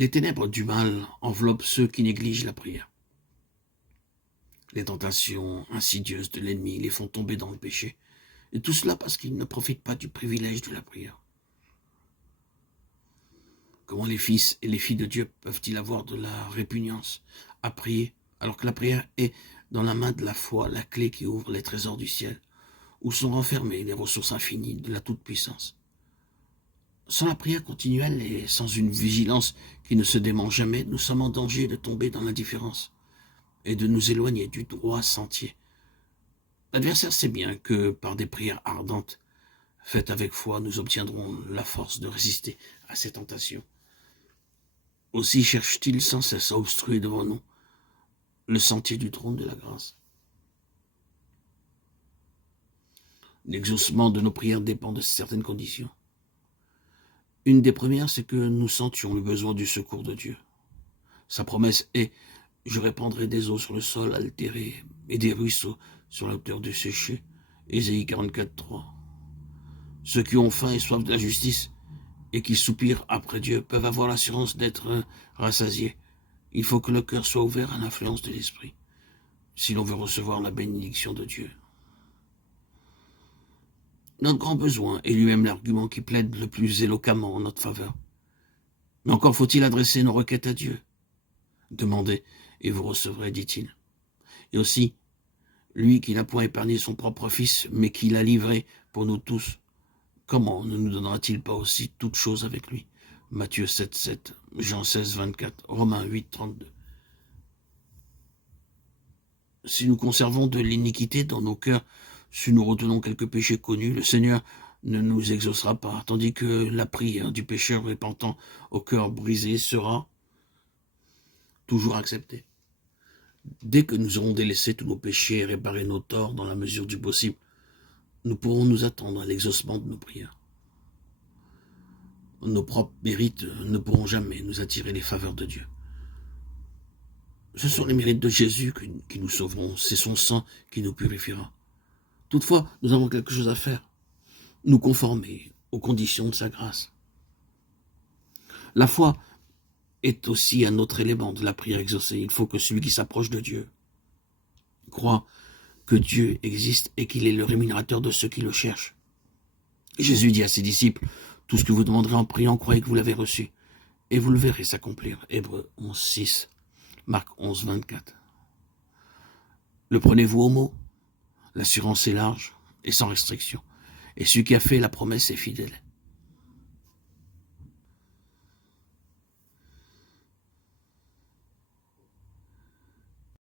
Les ténèbres du mal enveloppent ceux qui négligent la prière. Les tentations insidieuses de l'ennemi les font tomber dans le péché. Et tout cela parce qu'ils ne profitent pas du privilège de la prière. Comment les fils et les filles de Dieu peuvent-ils avoir de la répugnance à prier, alors que la prière est, dans la main de la foi, la clé qui ouvre les trésors du ciel, où sont renfermées les ressources infinies de la toute-puissance? Sans la prière continuelle et sans une vigilance qui ne se dément jamais, nous sommes en danger de tomber dans l'indifférence et de nous éloigner du droit sentier. L'adversaire sait bien que par des prières ardentes, faites avec foi, nous obtiendrons la force de résister à ces tentations. Aussi cherche-t-il sans cesse à obstruer devant nous le sentier du trône de la grâce. L'exaucement de nos prières dépend de certaines conditions. Une des premières, c'est que nous sentions le besoin du secours de Dieu. Sa promesse est « Je répandrai des eaux sur le sol altéré et des ruisseaux sur la hauteur du séché ». Ésaïe 44, 3. Ceux qui ont faim et soif de la justice et qui soupirent après Dieu peuvent avoir l'assurance d'être rassasiés. Il faut que le cœur soit ouvert à l'influence de l'Esprit, si l'on veut recevoir la bénédiction de Dieu. Notre grand besoin est lui-même l'argument qui plaide le plus éloquemment en notre faveur. Mais encore faut-il adresser nos requêtes à Dieu. Demandez, et vous recevrez, dit-il. Et aussi, lui qui n'a point épargné son propre Fils, mais qui l'a livré pour nous tous, comment ne nous donnera-t-il pas aussi toutes choses avec lui? Matthieu 7, 7, Jean 16, 24, Romains 8, 32. Si nous conservons de l'iniquité dans nos cœurs, si nous retenons quelques péchés connus, le Seigneur ne nous exaucera pas, tandis que la prière du pécheur repentant au cœur brisé sera toujours acceptée. Dès que nous aurons délaissé tous nos péchés et réparé nos torts dans la mesure du possible, nous pourrons nous attendre à l'exaucement de nos prières. Nos propres mérites ne pourront jamais nous attirer les faveurs de Dieu. Ce sont les mérites de Jésus qui nous sauveront, c'est son sang qui nous purifiera. Toutefois, nous avons quelque chose à faire, nous conformer aux conditions de sa grâce. La foi est aussi un autre élément de la prière exaucée. Il faut que celui qui s'approche de Dieu croit que Dieu existe et qu'il est le rémunérateur de ceux qui le cherchent. Et Jésus dit à ses disciples, « Tout ce que vous demanderez en priant, croyez que vous l'avez reçu, et vous le verrez s'accomplir. » Hébreux 11, 6, Marc 11, 24. Le prenez-vous au mot? L'assurance est large et sans restriction. Et celui qui a fait la promesse est fidèle.